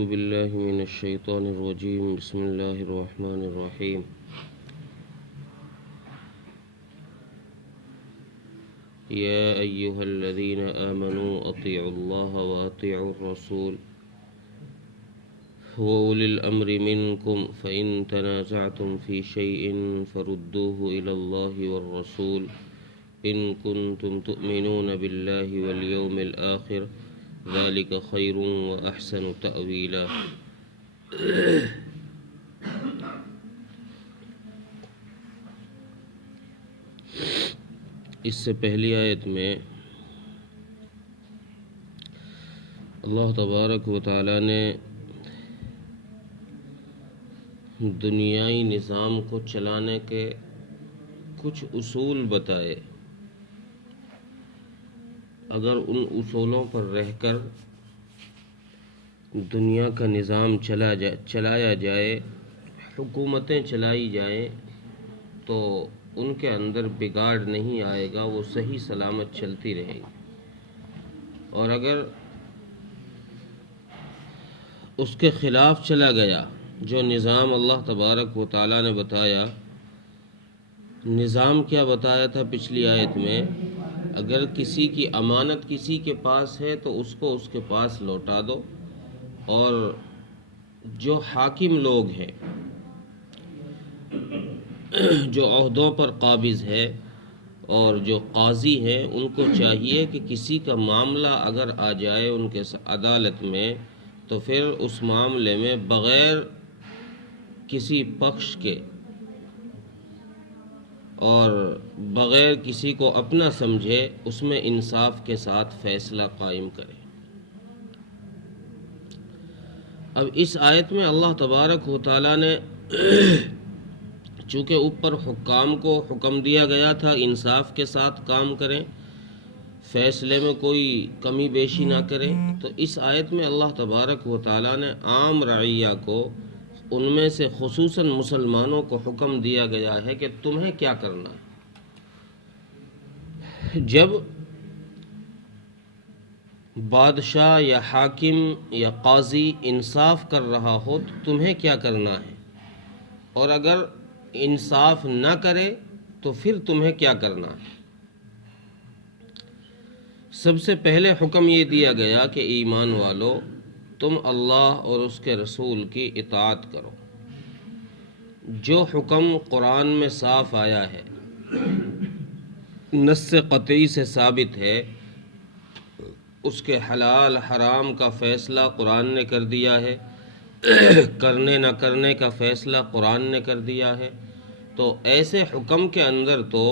بالله من الشيطان الرجيم. بسم الله الرحمن الرحيم. يا أيها الذين آمنوا أطيعوا الله وأطيعوا الرسول وأولي الأمر منكم فإن تنازعتم في شيء فردوه إلى الله والرسول إن كنتم تؤمنون بالله واليوم الآخر ذلك خير وأحسن تأويلا. اس سے پہلی آیت میں اللہ تبارک و تعالی نے دنیائی نظام کو چلانے کے کچھ اصول بتائے. اگر ان اصولوں پر رہ کر دنیا کا نظام چلایا جائے، حکومتیں چلائی جائیں، تو ان کے اندر بگاڑ نہیں آئے گا، وہ صحیح سلامت چلتی رہیں گی. اور اگر اس کے خلاف چلا گیا جو نظام اللہ تبارک و تعالیٰ نے بتایا، نظام کیا بتایا تھا پچھلی آیت میں؟ اگر کسی کی امانت کسی کے پاس ہے تو اس کو اس کے پاس لوٹا دو، اور جو حاکم لوگ ہیں، جو عہدوں پر قابض ہے اور جو قاضی ہیں، ان کو چاہیے کہ کسی کا معاملہ اگر آ جائے ان کے عدالت میں تو پھر اس معاملے میں بغیر کسی پکش کے اور بغیر کسی کو اپنا سمجھے اس میں انصاف کے ساتھ فیصلہ قائم کرے. اب اس آیت میں اللہ تبارک و تعالیٰ نے چونکہ اوپر حکام کو حکم دیا گیا تھا انصاف کے ساتھ کام کریں، فیصلے میں کوئی کمی بیشی نہ کریں، تو اس آیت میں اللہ تبارک و تعالیٰ نے عام رعیہ کو، ان میں سے خصوصاً مسلمانوں کو حکم دیا گیا ہے کہ تمہیں کیا کرنا ہے. جب بادشاہ یا حاکم یا قاضی انصاف کر رہا ہو تو تمہیں کیا کرنا ہے، اور اگر انصاف نہ کرے تو پھر تمہیں کیا کرنا ہے. سب سے پہلے حکم یہ دیا گیا کہ ایمان والو، تم اللہ اور اس کے رسول کی اطاعت کرو. جو حکم قرآن میں صاف آیا ہے، نص قطعی سے ثابت ہے، اس کے حلال حرام کا فیصلہ قرآن نے کر دیا ہے، کرنے نہ کرنے کا فیصلہ قرآن نے کر دیا ہے، تو ایسے حکم کے اندر تو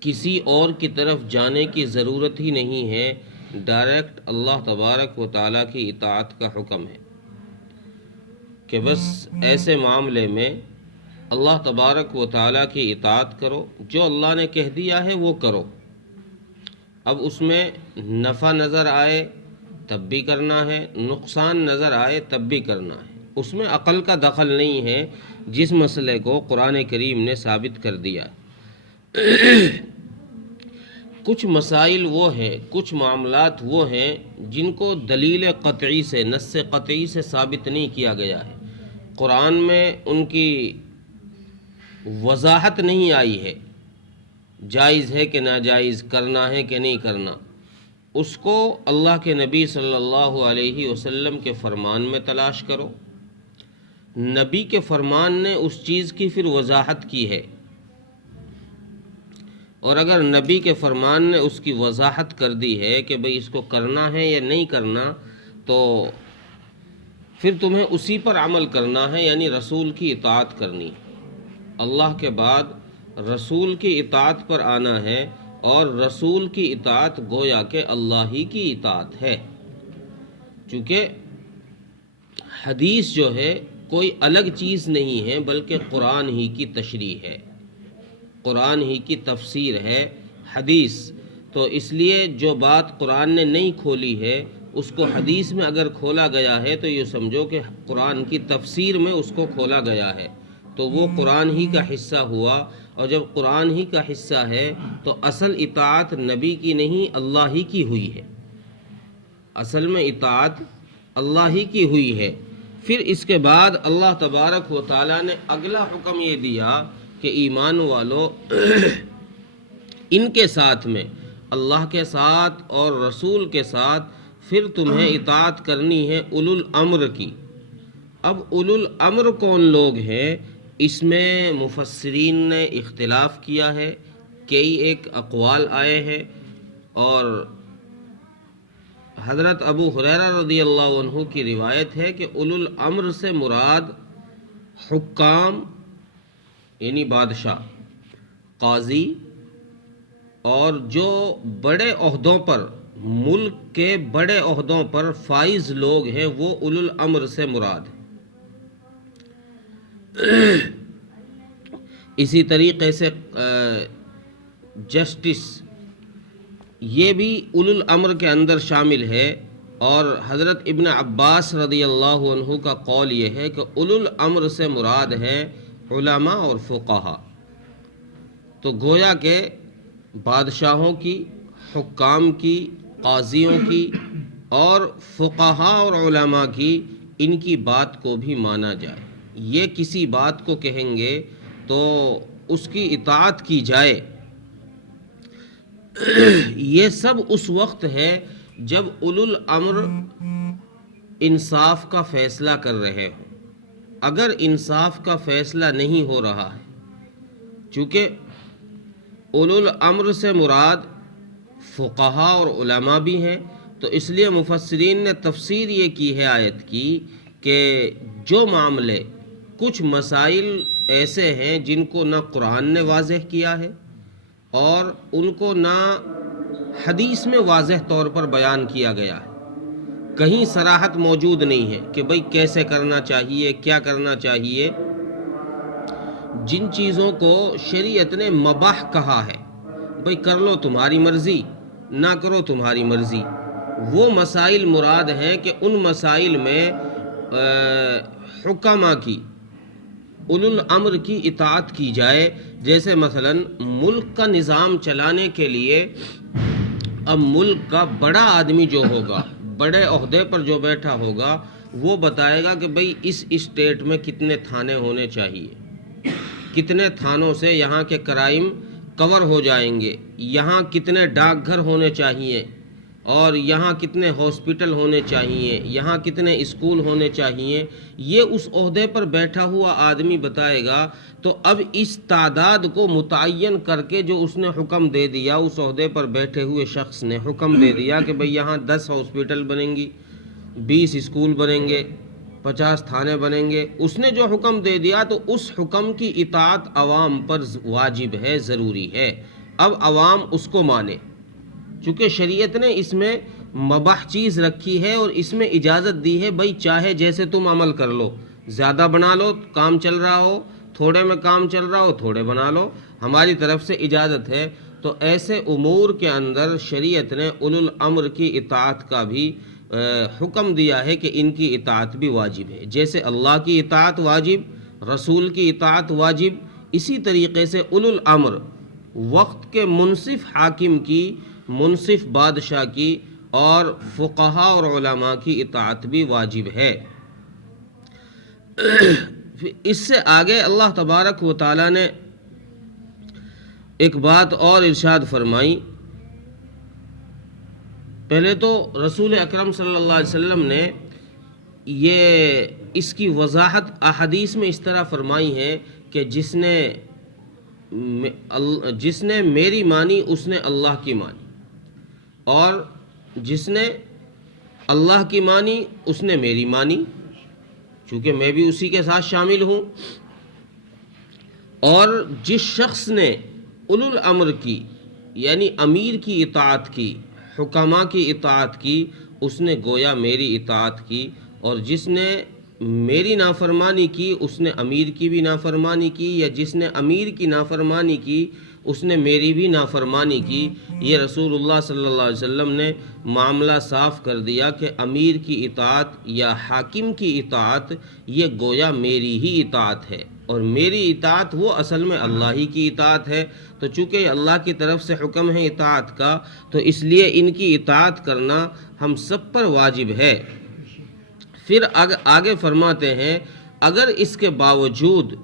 کسی اور کی طرف جانے کی ضرورت ہی نہیں ہے، ڈائریکٹ اللہ تبارک و تعالیٰ کی اطاعت کا حکم ہے کہ بس ایسے معاملے میں اللہ تبارک و تعالیٰ کی اطاعت کرو، جو اللہ نے کہہ دیا ہے وہ کرو. اب اس میں نفع نظر آئے تب بھی کرنا ہے، نقصان نظر آئے تب بھی کرنا ہے، اس میں عقل کا دخل نہیں ہے. جس مسئلے کو قرآن کریم نے ثابت کر دیا ہے. کچھ مسائل وہ ہیں، کچھ معاملات وہ ہیں جن کو دلیل قطعی سے، نص قطعی سے ثابت نہیں کیا گیا ہے، قرآن میں ان کی وضاحت نہیں آئی ہے، جائز ہے کہ ناجائز، کرنا ہے کہ نہیں کرنا. اس کو اللہ کے نبی صلی اللہ علیہ وسلم کے فرمان میں تلاش کرو. نبی کے فرمان نے اس چیز کی پھر وضاحت کی ہے، اور اگر نبی کے فرمان نے اس کی وضاحت کر دی ہے کہ بھئی اس کو کرنا ہے یا نہیں کرنا، تو پھر تمہیں اسی پر عمل کرنا ہے، یعنی رسول کی اطاعت کرنی. اللہ کے بعد رسول کی اطاعت پر آنا ہے، اور رسول کی اطاعت گویا کہ اللہ ہی کی اطاعت ہے. چونکہ حدیث جو ہے کوئی الگ چیز نہیں ہے، بلکہ قرآن ہی کی تشریح ہے، قرآن ہی کی تفسیر ہے حدیث. تو اس لیے جو بات قرآن نے نہیں کھولی ہے اس کو حدیث میں اگر کھولا گیا ہے تو یہ سمجھو کہ قرآن کی تفسیر میں اس کو کھولا گیا ہے، تو وہ قرآن ہی کا حصہ ہوا. اور جب قرآن ہی کا حصہ ہے تو اصل اطاعت نبی کی نہیں، اللہ ہی کی ہوئی ہے. اصل میں اطاعت اللہ ہی کی ہوئی ہے۔ پھر اس کے بعد اللہ تبارک و تعالیٰ نے اگلا حکم یہ دیا کہ ایمان والو ان کے ساتھ میں اللہ کے ساتھ اور رسول کے ساتھ پھر تمہیں اطاعت کرنی ہے اولو الامر کی۔ اب اولو الامر کون لوگ ہیں؟ اس میں مفسرین نے اختلاف کیا ہے، کئی ایک اقوال آئے ہیں، اور حضرت ابو ہریرہ رضی اللہ عنہ کی روایت ہے کہ اولو الامر سے مراد حکام یعنی بادشاہ، قاضی، اور جو بڑے عہدوں پر، ملک کے بڑے عہدوں پر فائز لوگ ہیں، وہ اولو الامر سے مراد ہیں۔ اسی طریقے سے جسٹس یہ بھی اولو الامر کے اندر شامل ہے، اور حضرت ابن عباس رضی اللہ عنہ کا قول یہ ہے کہ اولو الامر سے مراد ہیں علماء اور فقہاء۔ تو گویا کہ بادشاہوں کی، حکام کی، قاضیوں کی اور فقہاء اور علماء کی، ان کی بات کو بھی مانا جائے۔ یہ کسی بات کو کہیں گے تو اس کی اطاعت کی جائے۔ یہ سب اس وقت ہے جب اولو الامر انصاف کا فیصلہ کر رہے ہوں۔ اگر انصاف کا فیصلہ نہیں ہو رہا ہے، چونکہ اولو الامر سے مراد فقہاء اور علماء بھی ہیں، تو اس لیے مفسرین نے تفسیر یہ کی ہے آیت کی کہ جو معاملے، کچھ مسائل ایسے ہیں جن کو نہ قرآن نے واضح کیا ہے اور ان کو نہ حدیث میں واضح طور پر بیان کیا گیا ہے، کہیں صراحت موجود نہیں ہے کہ بھئی کیسے کرنا چاہیے، کیا کرنا چاہیے۔ جن چیزوں کو شریعت نے مباح کہا ہے، بھئی کر لو تمہاری مرضی، نہ کرو تمہاری مرضی، وہ مسائل مراد ہیں کہ ان مسائل میں حکماء کی، اولو الامر کی اطاعت کی جائے۔ جیسے مثلا ملک کا نظام چلانے کے لیے اب ملک کا بڑا آدمی جو ہوگا، بڑے عہدے پر جو بیٹھا ہوگا، وہ بتائے گا کہ بھئی اس اسٹیٹ میں کتنے تھانے ہونے چاہیے، کتنے تھانوں سے یہاں کے کرائم کور ہو جائیں گے، یہاں کتنے ڈاک گھر ہونے چاہیے، اور یہاں کتنے ہاسپٹل ہونے چاہیے، یہاں کتنے اسکول ہونے چاہیے۔ یہ اس عہدے پر بیٹھا ہوا آدمی بتائے گا۔ تو اب اس تعداد کو متعین کر کے جو اس نے حکم دے دیا، اس عہدے پر بیٹھے ہوئے شخص نے حکم دے دیا کہ بھئی یہاں 10 ہاسپٹل بنیں گی، 20 اسکول بنیں گے، 50 تھانے بنیں گے، اس نے جو حکم دے دیا تو اس حکم کی اطاعت عوام پر واجب ہے، ضروری ہے۔ اب عوام اس کو مانے، چونکہ شریعت نے اس میں مباح چیز رکھی ہے اور اس میں اجازت دی ہے، بھئی چاہے جیسے تم عمل کر لو، زیادہ بنا لو، کام چل رہا ہو، تھوڑے میں کام چل رہا ہو، تھوڑے بنا لو، ہماری طرف سے اجازت ہے۔ تو ایسے امور کے اندر شریعت نے اولو الامر کی اطاعت کا بھی حکم دیا ہے کہ ان کی اطاعت بھی واجب ہے۔ جیسے اللہ کی اطاعت واجب، رسول کی اطاعت واجب، اسی طریقے سے اولو الامر، وقت کے منصف حاکم کی، منصف بادشاہ کی اور فقہاء اور علماء کی اطاعت بھی واجب ہے۔ اس سے آگے اللہ تبارک و تعالی نے ایک بات اور ارشاد فرمائی۔ پہلے تو رسول اکرم صلی اللہ علیہ وسلم نے یہ اس کی وضاحت احادیث میں اس طرح فرمائی ہے کہ جس نے میری مانی اس نے اللہ کی مانی، اور جس نے اللہ کی مانی اس نے میری مانی، چونکہ میں بھی اسی کے ساتھ شامل ہوں۔ اور جس شخص نے اولو الامر کی یعنی امیر کی اطاعت کی، حکماء کی اطاعت کی، اس نے گویا میری اطاعت کی، اور جس نے میری نافرمانی کی اس نے امیر کی بھی نافرمانی کی، یا جس نے امیر کی نافرمانی کی اس نے میری بھی نافرمانی کی۔ یہ رسول اللہ صلی اللہ علیہ وسلم نے معاملہ صاف کر دیا کہ امیر کی اطاعت یا حاکم کی اطاعت یہ گویا میری ہی اطاعت ہے، اور میری اطاعت وہ اصل میں اللہ ہی کی اطاعت ہے۔ تو چونکہ اللہ کی طرف سے حکم ہے اطاعت کا، تو اس لیے ان کی اطاعت کرنا ہم سب پر واجب ہے۔ پھر آگے فرماتے ہیں اگر اس کے باوجود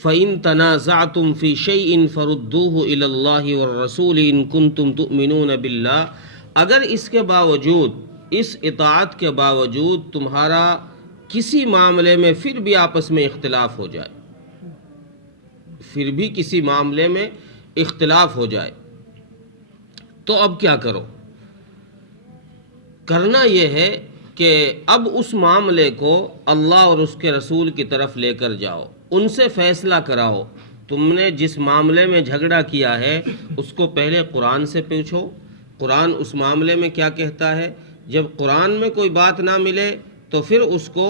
فَإِن تَنَازَعْتُمْ فِي شَيْءٍ فَرُدُّوهُ إِلَى اللَّهِ وَالرَّسُولِ إِن كُنتُمْ تُؤْمِنُونَ بِاللَّهِ، اگر اس کے باوجود، اس اطاعت کے باوجود تمہارا کسی معاملے میں پھر بھی آپس میں اختلاف ہو جائے، پھر بھی کسی معاملے میں اختلاف ہو جائے، تو اب کیا کرو؟ کرنا یہ ہے کہ اب اس معاملے کو اللہ اور اس کے رسول کی طرف لے کر جاؤ، ان سے فیصلہ کراؤ۔ تم نے جس معاملے میں جھگڑا کیا ہے اس کو پہلے قرآن سے پوچھو، قرآن اس معاملے میں کیا کہتا ہے۔ جب قرآن میں کوئی بات نہ ملے تو پھر اس کو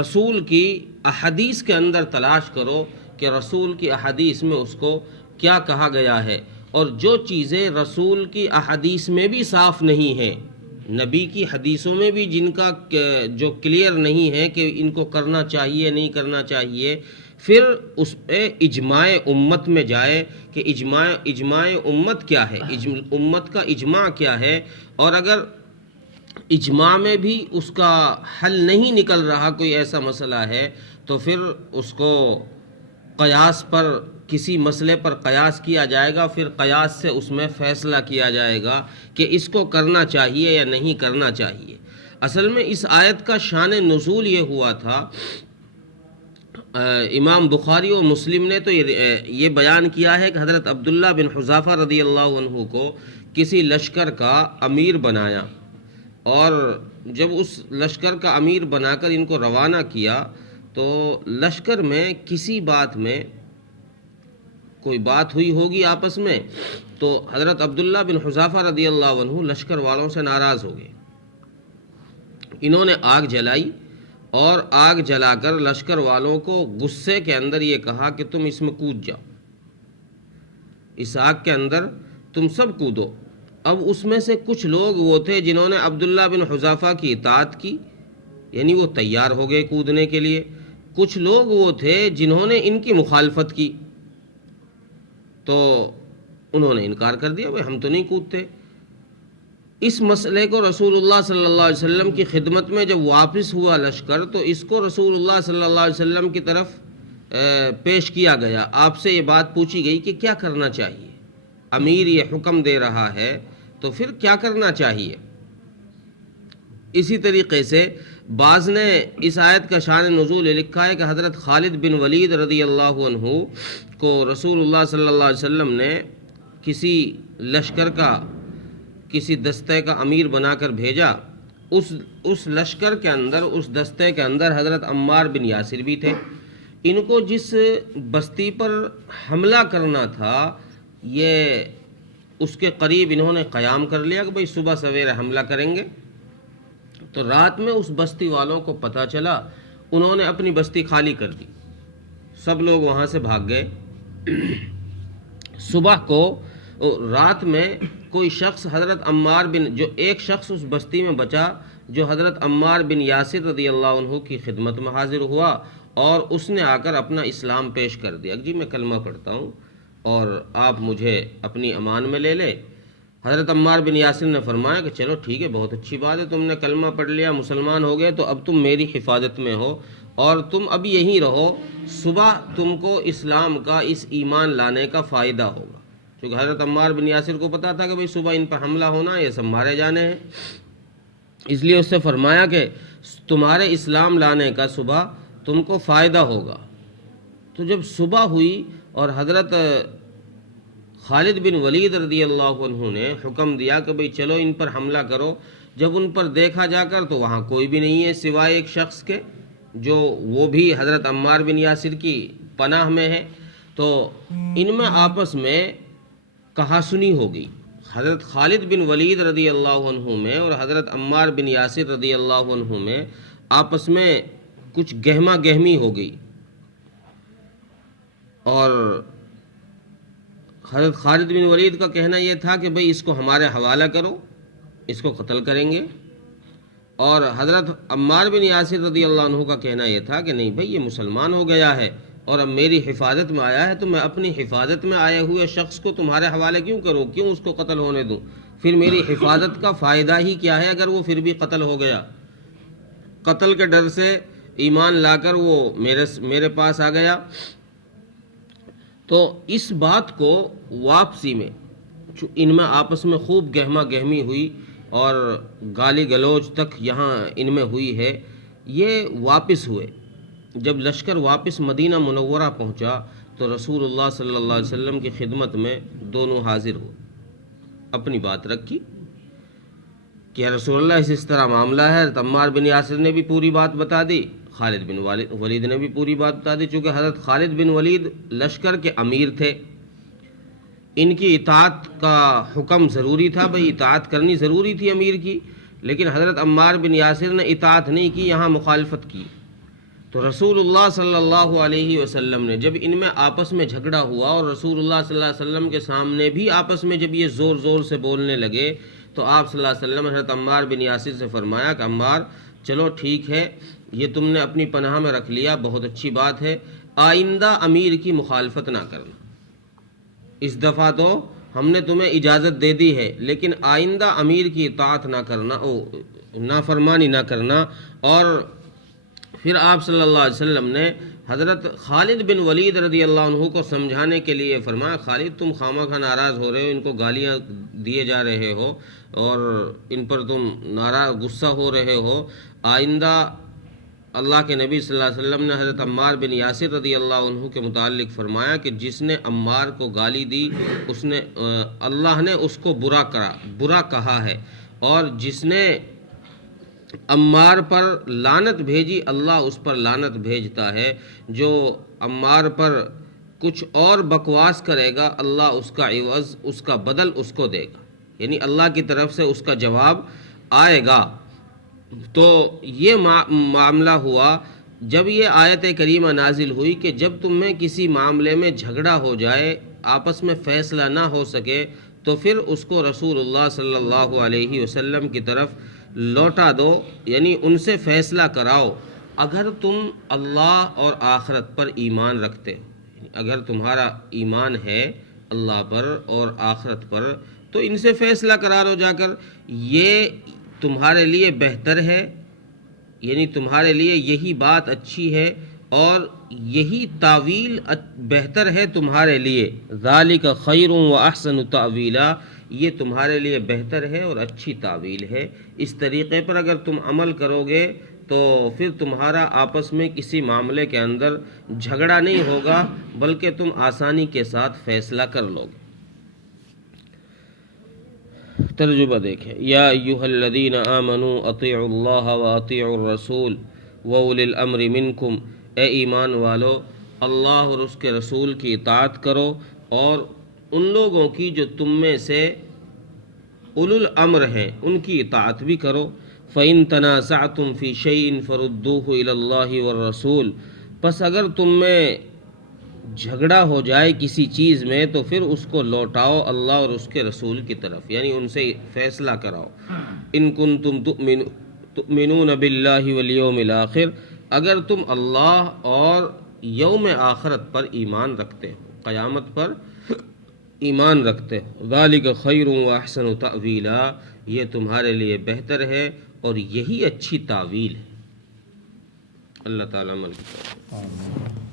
رسول کی احادیث کے اندر تلاش کرو کہ رسول کی احادیث میں اس کو کیا کہا گیا ہے، اور جو چیزیں رسول کی احادیث میں بھی صاف نہیں ہیں، نبی کی حدیثوں میں بھی جن کا جو کلیئر نہیں ہے کہ ان کو کرنا چاہیے نہیں کرنا چاہیے، پھر اس پہ اجماع امت میں جائے کہ اجماع امت کیا ہے، امت کا اجماع کیا ہے، اور اگر اجماع میں بھی اس کا حل نہیں نکل رہا، کوئی ایسا مسئلہ ہے، تو پھر اس کو قیاس پر، کسی مسئلے پر قیاس کیا جائے گا، پھر قیاس سے اس میں فیصلہ کیا جائے گا کہ اس کو کرنا چاہیے یا نہیں کرنا چاہیے۔ اصل میں اس آیت کا شان نزول یہ ہوا تھا، امام بخاری و مسلم نے تو یہ بیان کیا ہے کہ حضرت عبداللہ بن حذافہ رضی اللہ عنہ کو کسی لشکر کا امیر بنایا، اور جب اس لشکر کا امیر بنا کر ان کو روانہ کیا تو لشکر میں کسی بات میں کوئی بات ہوئی ہوگی آپس میں، تو حضرت عبداللہ بن حذافہ رضی اللہ عنہ لشکر والوں سے ناراض ہو گئے۔ انہوں نے آگ جلائی، اور آگ جلا کر لشکر والوں کو غصے کے اندر یہ کہا کہ تم اس میں کود جاؤ، اس آگ کے اندر تم سب کودو۔ اب اس میں سے کچھ لوگ وہ تھے جنہوں نے عبداللہ بن حذافہ کی اطاعت کی، یعنی وہ تیار ہو گئے کودنے کے لیے، کچھ لوگ وہ تھے جنہوں نے ان کی مخالفت کی، تو انہوں نے انکار کر دیا، بھائی ہم تو نہیں کودتے۔ اس مسئلے کو رسول اللہ صلی اللہ علیہ وسلم کی خدمت میں جب واپس ہوا لشکر، تو اس کو رسول اللہ صلی اللہ علیہ وسلم کی طرف پیش کیا گیا، آپ سے یہ بات پوچھی گئی کہ کیا کرنا چاہیے، امیر یہ حکم دے رہا ہے تو پھر کیا کرنا چاہیے۔ اسی طریقے سے بعض نے اس آیت کا شان نزول لکھا ہے کہ حضرت خالد بن ولید رضی اللہ عنہ کو رسول اللہ صلی اللہ علیہ وسلم نے کسی لشکر کا، کسی دستے کا امیر بنا کر بھیجا، اس لشکر کے اندر، اس دستے کے اندر حضرت عمار بن یاسر بھی تھے۔ ان کو جس بستی پر حملہ کرنا تھا، یہ اس کے قریب انہوں نے قیام کر لیا کہ بھئی صبح سویرے حملہ کریں گے، تو رات میں اس بستی والوں کو پتہ چلا، انہوں نے اپنی بستی خالی کر دی، سب لوگ وہاں سے بھاگ گئے۔ صبح کو، رات میں کوئی شخص حضرت عمار بن، جو ایک شخص اس بستی میں بچا جو حضرت عمار بن یاسر رضی اللہ عنہ کی خدمت میں حاضر ہوا، اور اس نے آ کر اپنا اسلام پیش کر دیا، جی میں کلمہ پڑھتا ہوں اور آپ مجھے اپنی امان میں لے لیں۔ حضرت عمار بن یاسر نے فرمایا کہ چلو ٹھیک ہے، بہت اچھی بات ہے، تم نے کلمہ پڑھ لیا، مسلمان ہو گئے، تو اب تم میری حفاظت میں ہو، اور تم اب یہیں رہو، صبح تم کو اسلام کا، اس ایمان لانے کا فائدہ ہوگا، کیونکہ حضرت عمار بن یاسر کو پتا تھا کہ بھئی صبح ان پر حملہ ہونا، یہ سب مارے جانے ہیں، اس لیے اس سے فرمایا کہ تمہارے اسلام لانے کا صبح تم کو فائدہ ہوگا۔ تو جب صبح ہوئی اور حضرت خالد بن ولید رضی اللہ عنہ نے حکم دیا کہ بھئی چلو ان پر حملہ کرو، جب ان پر دیکھا جا کر تو وہاں کوئی بھی نہیں ہے سوائے ایک شخص کے، جو وہ بھی حضرت عمار بن یاسر کی پناہ میں ہے، تو ان میں آپس میں کہا سنی ہوگی، حضرت خالد بن ولید رضی اللہ عنہ میں اور حضرت عمار بن یاسر رضی اللہ عنہ میں آپس میں کچھ گہما گہمی ہو گئی، اور حضرت خالد بن ولید کا کہنا یہ تھا کہ بھئی اس کو ہمارے حوالہ کرو، اس کو قتل کریں گے، اور حضرت عمار بن یاسر رضی اللہ عنہ کا کہنا یہ تھا کہ نہیں بھئی یہ مسلمان ہو گیا ہے اور اب میری حفاظت میں آیا ہے، تو میں اپنی حفاظت میں آئے ہوئے شخص کو تمہارے حوالے کیوں کروں، کیوں اس کو قتل ہونے دوں، پھر میری حفاظت کا فائدہ ہی کیا ہے اگر وہ پھر بھی قتل ہو گیا۔ قتل کے ڈر سے ایمان لا کر وہ میرے پاس آ گیا۔ تو اس بات کو واپسی میں ان میں آپس میں خوب گہما گہمی ہوئی اور گالی گلوچ تک یہاں ان میں ہوئی ہے، یہ واپس ہوئے۔ جب لشکر واپس مدینہ منورہ پہنچا تو رسول اللہ صلی اللہ علیہ وسلم کی خدمت میں دونوں حاضر ہوئے، اپنی بات رکھی کہ یا رسول اللہ اس طرح معاملہ ہے۔ حضرت عمار بن یاسر نے بھی پوری بات بتا دی، خالد بن ولید نے بھی پوری بات بتا دی، چونکہ حضرت خالد بن ولید لشکر کے امیر تھے، ان کی اطاعت کا حکم ضروری تھا، بھئی اطاعت کرنی ضروری تھی امیر کی، لیکن حضرت عمار بن یاسر نے اطاعت نہیں کی، یہاں مخالفت کی۔ تو رسول اللہ صلی اللہ علیہ وسلم نے جب ان میں آپس میں جھگڑا ہوا اور رسول اللہ صلی اللہ علیہ وسلم کے سامنے بھی آپس میں جب یہ زور زور سے بولنے لگے تو آپ صلی اللہ علیہ وسلم نے حضرت عمار بن یاسر سے فرمایا کہ عمار چلو ٹھیک ہے، یہ تم نے اپنی پناہ میں رکھ لیا، بہت اچھی بات ہے، آئندہ امیر کی مخالفت نہ کرنا۔ اس دفعہ تو ہم نے تمہیں اجازت دے دی ہے، لیکن آئندہ امیر کی اطاعت نہ کرنا، نافرمانی نہ کرنا۔ اور پھر آپ صلی اللہ علیہ وسلم نے حضرت خالد بن ولید رضی اللہ عنہ کو سمجھانے کے لیے فرمایا، خالد تم خواہ ناراض ہو رہے ہو، ان کو گالیاں دیے جا رہے ہو اور ان پر تم ناراض غصہ ہو رہے ہو، آئندہ اللہ کے نبی صلی اللہ علیہ وسلم نے حضرت عمار بن یاسر رضی اللہ عنہ کے متعلق فرمایا کہ جس نے عمار کو گالی دی اس نے اللہ نے اس کو برا کہا ہے، اور جس نے عمار پر لعنت بھیجی اللہ اس پر لعنت بھیجتا ہے، جو عمار پر کچھ اور بکواس کرے گا اللہ اس کا عوض، اس کا بدل اس کو دے گا، یعنی اللہ کی طرف سے اس کا جواب آئے گا۔ تو یہ معاملہ ہوا جب یہ آیت کریمہ نازل ہوئی کہ جب تم میں کسی معاملے میں جھگڑا ہو جائے، آپس میں فیصلہ نہ ہو سکے، تو پھر اس کو رسول اللہ صلی اللہ علیہ وسلم کی طرف لوٹا دو، یعنی ان سے فیصلہ کراؤ۔ اگر تم اللہ اور آخرت پر ایمان رکھتے ہو، اگر تمہارا ایمان ہے اللہ پر اور آخرت پر، تو ان سے فیصلہ کرا لو جا کر، یہ تمہارے لیے بہتر ہے، یعنی تمہارے لیے یہی بات اچھی ہے اور یہی تعویل بہتر ہے تمہارے لیے، ذالک خیر و احسن تعویلا، یہ تمہارے لیے بہتر ہے اور اچھی تعویل ہے۔ اس طریقے پر اگر تم عمل کرو گے تو پھر تمہارا آپس میں کسی معاملے کے اندر جھگڑا نہیں ہوگا، بلکہ تم آسانی کے ساتھ فیصلہ کر لو گے۔ ترجمہ دیکھیں، یا ایھا الذین آمنوا اطیعوا اللہ واطیعوا الرسول واولی الامر منکم، اے ایمان والو اللہ اور اس کے رسول کی اطاعت کرو اور ان لوگوں کی جو تم میں سے اولو الامر ہیں ان کی اطاعت بھی کرو۔ فإن تنازعتم فی شیء فردوہ الی اللہ والرسول، پس اگر تم میں جھگڑا ہو جائے کسی چیز میں تو پھر اس کو لوٹاؤ اللہ اور اس کے رسول کی طرف، یعنی ان سے فیصلہ کراؤ۔ ان کنتم تؤمنون باللہ والیوم الآخر، اگر تم اللہ اور یوم آخرت پر ایمان رکھتے ہو، قیامت پر ایمان رکھتے ہو۔ ذالک خیر و احسن تأویلا، یہ تمہارے لیے بہتر ہے اور یہی اچھی تعویل ہے۔ اللہ تعالیٰ عمل کی توفیق۔